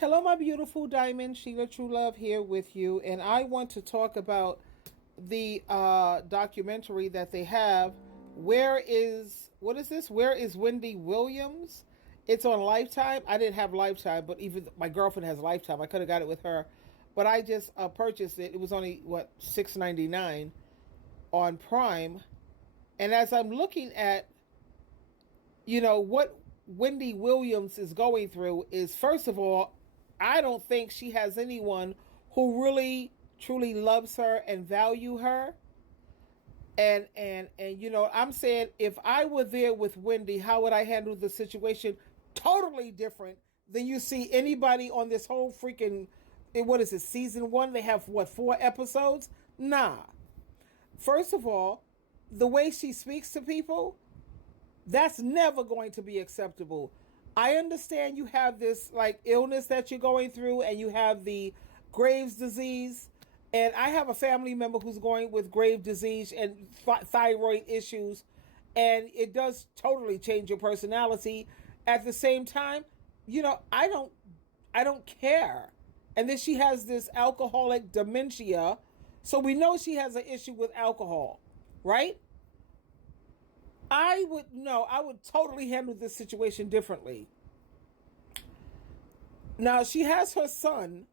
Hello, my beautiful diamond. SheilaTruelove here with you, and I want to talk about the documentary that they have. What is this? Where is Wendy Williams? It's on Lifetime. I didn't have Lifetime, but even my girlfriend has Lifetime. I could have got it with her, but I just purchased it. It was only $6.99 on Prime, and as I'm looking at what Wendy Williams is going through is, first of all, I don't think she has anyone who really truly loves her and value her. And I'm saying, if I were there with Wendy, how would I handle the situation? Totally different than you see anybody on this whole freaking, what is it, season one? They have four episodes? Nah. First of all, the way she speaks to people, that's never going to be acceptable. I understand you have this illness that you're going through, and you have the Graves' disease. And I have a family member who's going with Graves' disease and thyroid issues, and it does totally change your personality. At the same time, I don't care. And then she has this alcoholic dementia, so we know she has an issue with alcohol, right? I would totally handle this situation differently. Now, she has her son.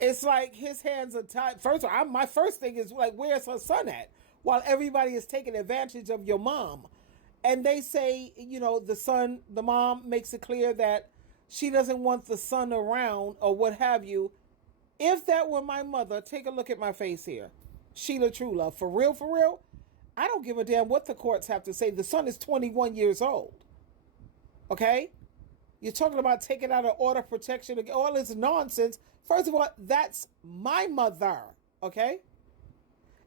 It's like his hands are tied. First of all, my first thing is where's her son at? While everybody is taking advantage of your mom. And they say, the mom makes it clear that she doesn't want the son around or what have you. If that were my mother, take a look at my face here. SheilaTruelove, for real. I don't give a damn what the courts have to say. The son is 21 years old. Okay? You're talking about taking out an order of protection, all this nonsense. First of all, that's my mother. Okay?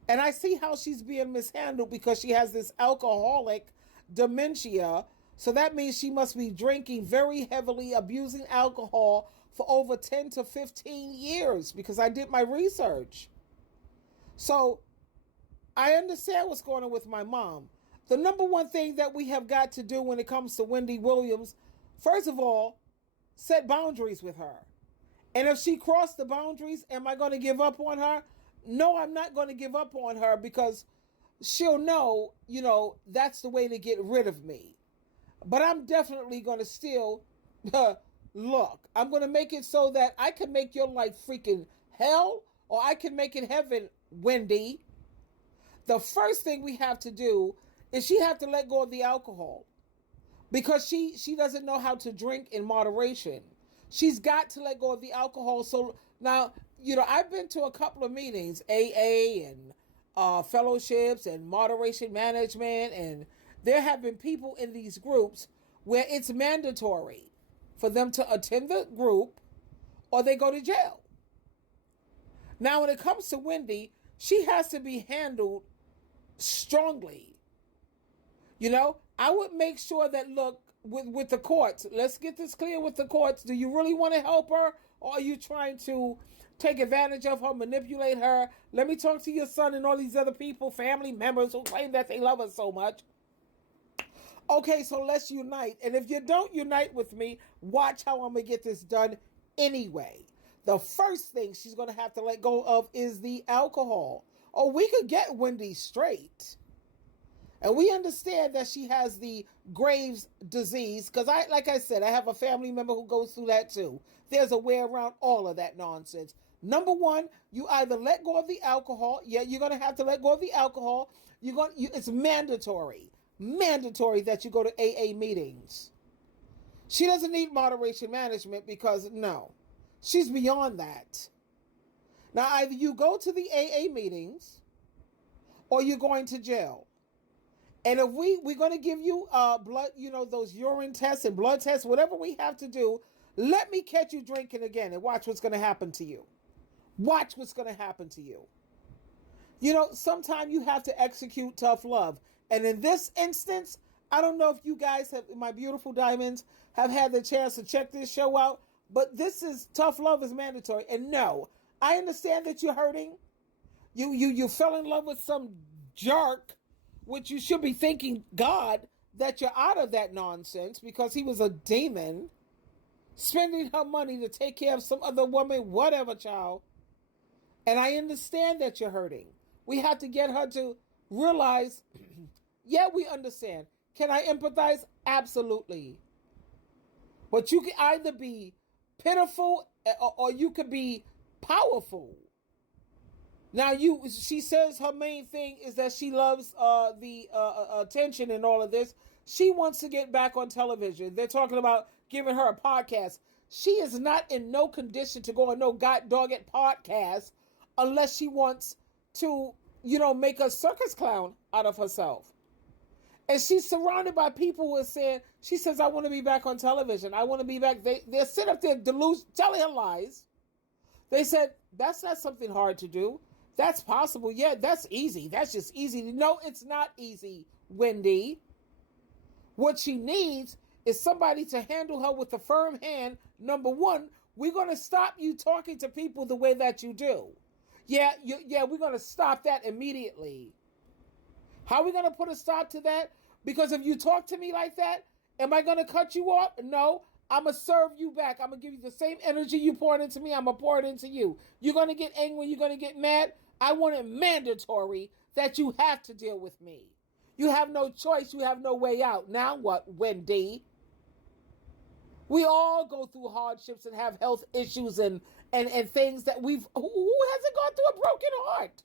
And I see how she's being mishandled because she has this alcoholic dementia. So that means she must be drinking very heavily, abusing alcohol for over 10 to 15 years, because I did my research. So I understand what's going on with my mom. The number one thing that we have got to do when it comes to Wendy Williams, first of all, set boundaries with her. And if she crossed the boundaries, am I going to give up on her? No, I'm not going to give up on her, because she'll know, that's the way to get rid of me. But I'm definitely going to still look. I'm going to make it so that I can make your life freaking hell, or I can make it heaven, Wendy. The first thing we have to do is she have to let go of the alcohol, because she doesn't know how to drink in moderation. She's got to let go of the alcohol. So now, I've been to a couple of meetings, AA and fellowships and moderation management, and there have been people in these groups where it's mandatory for them to attend the group or they go to jail. Now, when it comes to Wendy, she has to be handled strongly. I would make sure that, look, with the courts, let's get this clear with the courts. Do you really want to help her, or are you trying to take advantage of her, manipulate her? Let me talk to your son and all these other people, family members who claim that they love her so much. Okay, so let's unite. And if you don't unite with me, watch how I'm going to get this done anyway. The first thing she's going to have to let go of is the alcohol. Oh, we could get Wendy straight. And we understand that she has the Graves' disease, because like I said, I have a family member who goes through that too. There's a way around all of that nonsense. Number one, you either let go of the alcohol. Yeah, you're going to have to let go of the alcohol. It's mandatory that you go to AA meetings. She doesn't need moderation management, because no, she's beyond that. Now, either you go to the AA meetings or you're going to jail. And if we're going to give you blood, those urine tests and blood tests, whatever we have to do, let me catch you drinking again and watch what's going to happen to you. Watch what's going to happen to you. Sometimes you have to execute tough love. And in this instance, I don't know if you guys my beautiful diamonds, have had the chance to check this show out, but this is tough love is mandatory. And no, I understand that you're hurting. You fell in love with some jerk, which you should be thanking God that you're out of that nonsense, because he was a demon. spending her money to take care of some other woman, whatever, child. And I understand that you're hurting. We have to get her to realize, yeah, we understand. Can I empathize? Absolutely. But you can either be pitiful or you could be powerful. Now, she says her main thing is that she loves the attention and all of this. She wants to get back on television. They're talking about giving her a podcast. She is not in no condition to go on no god-dogged podcast unless she wants to, make a circus clown out of herself. And she's surrounded by people who are saying, she says, I want to be back on television. I want to be back. They're sitting up there telling her lies. They said, that's not something hard to do. That's possible. Yeah, that's easy. That's just easy. No, it's not easy, Wendy. What she needs is somebody to handle her with a firm hand. Number one, we're going to stop you talking to people the way that you do. Yeah, we're going to stop that immediately. How are we going to put a stop to that? Because if you talk to me like that, am I going to cut you off? No, I'm going to serve you back. I'm going to give you the same energy you poured into me. I'm going to pour it into you. You're going to get angry. You're going to get mad. I want it mandatory that you have to deal with me. You have no choice. You have no way out. Now what, Wendy? We all go through hardships and have health issues and things that who hasn't gone through a broken heart?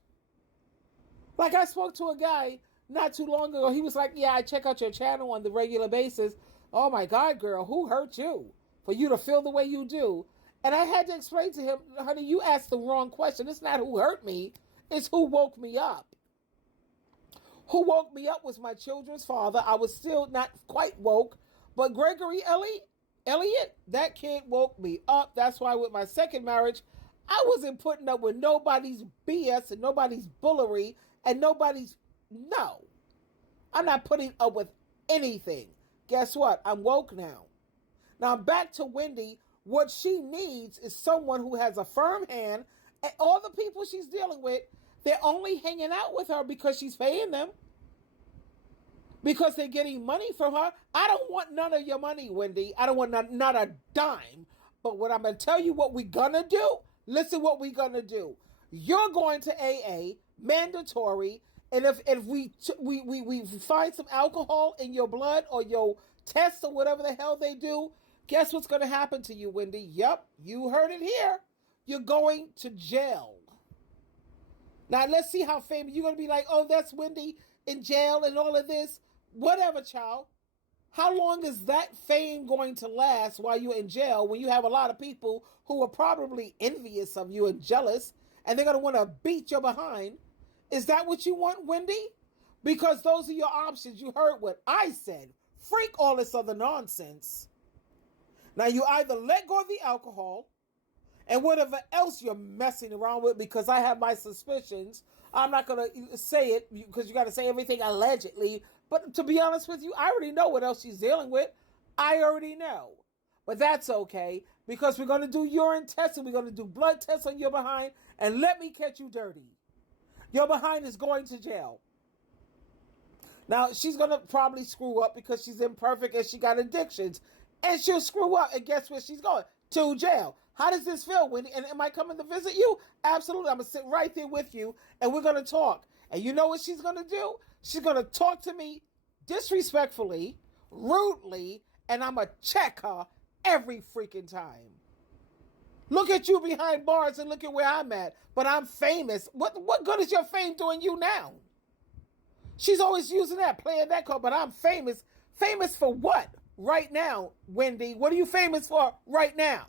Like I spoke to a guy not too long ago. He was like, yeah, I check out your channel on the regular basis. Oh my God, girl, who hurt you for you to feel the way you do? And I had to explain to him, honey, you asked the wrong question. It's not who hurt me. It's who woke me up. Who woke me up was my children's father. I was still not quite woke. But Gregory Elliott, that kid woke me up. That's why with my second marriage, I wasn't putting up with nobody's BS and nobody's bullery and no. I'm not putting up with anything. Guess what? I'm woke now. Now back to Wendy. What she needs is someone who has a firm hand. And all the people she's dealing with, they're only hanging out with her because she's paying them. Because they're getting money from her. I don't want none of your money, Wendy. I don't want not a dime. But what I'm going to tell you what we're going to do, listen what we're going to do. You're going to AA, mandatory. And if we find some alcohol in your blood or your tests or whatever the hell they do, guess what's going to happen to you, Wendy? Yep, you heard it here. You're going to jail. Now, let's see how famous. You're going to be like, oh, that's Wendy in jail and all of this. Whatever, child. How long is that fame going to last while you're in jail when you have a lot of people who are probably envious of you and jealous, and they're going to want to beat your behind? Is that what you want, Wendy? Because those are your options. You heard what I said. Freak all this other nonsense. Now, you either let go of the alcohol and whatever else you're messing around with, because I have my suspicions. I'm not going to say it because you got to say everything allegedly. But to be honest with you, I already know what else she's dealing with. I already know. But that's okay, because we're going to do urine tests and we're going to do blood tests on your behind, and let me catch you dirty. Your behind is going to jail. Now, she's going to probably screw up because she's imperfect and she got addictions. And she'll screw up, and guess where she's going? To jail. How does this feel, Wendy? And am I coming to visit you? Absolutely. I'm going to sit right there with you, and we're going to talk. And you know what she's going to do? She's going to talk to me disrespectfully, rudely, and I'm going to check her every freaking time. Look at you behind bars and look at where I'm at. But I'm famous. What good is your fame doing you now? She's always using that, playing that card, but I'm famous. Famous for what? Right now, Wendy. What are you famous for right now?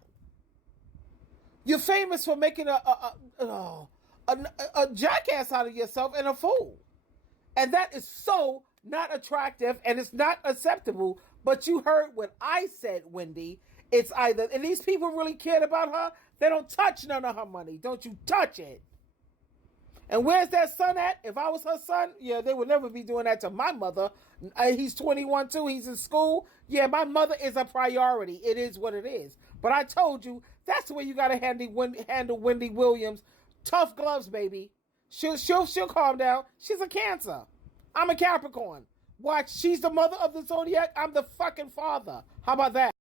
You're famous for making a jackass out of yourself and a fool. And that is so not attractive and it's not acceptable. But you heard what I said, Wendy. It's either, and these people really cared about her, they don't touch none of her money. Don't you touch it. And where's that son at? If I was her son, yeah, they would never be doing that to my mother. He's 21 too. He's in school. Yeah, my mother is a priority. It is what it is. But I told you, that's the way you got to handle Wendy Williams. Tough gloves, baby. She'll calm down. She's a Cancer. I'm a Capricorn. Watch, she's the mother of the zodiac. I'm the fucking father. How about that?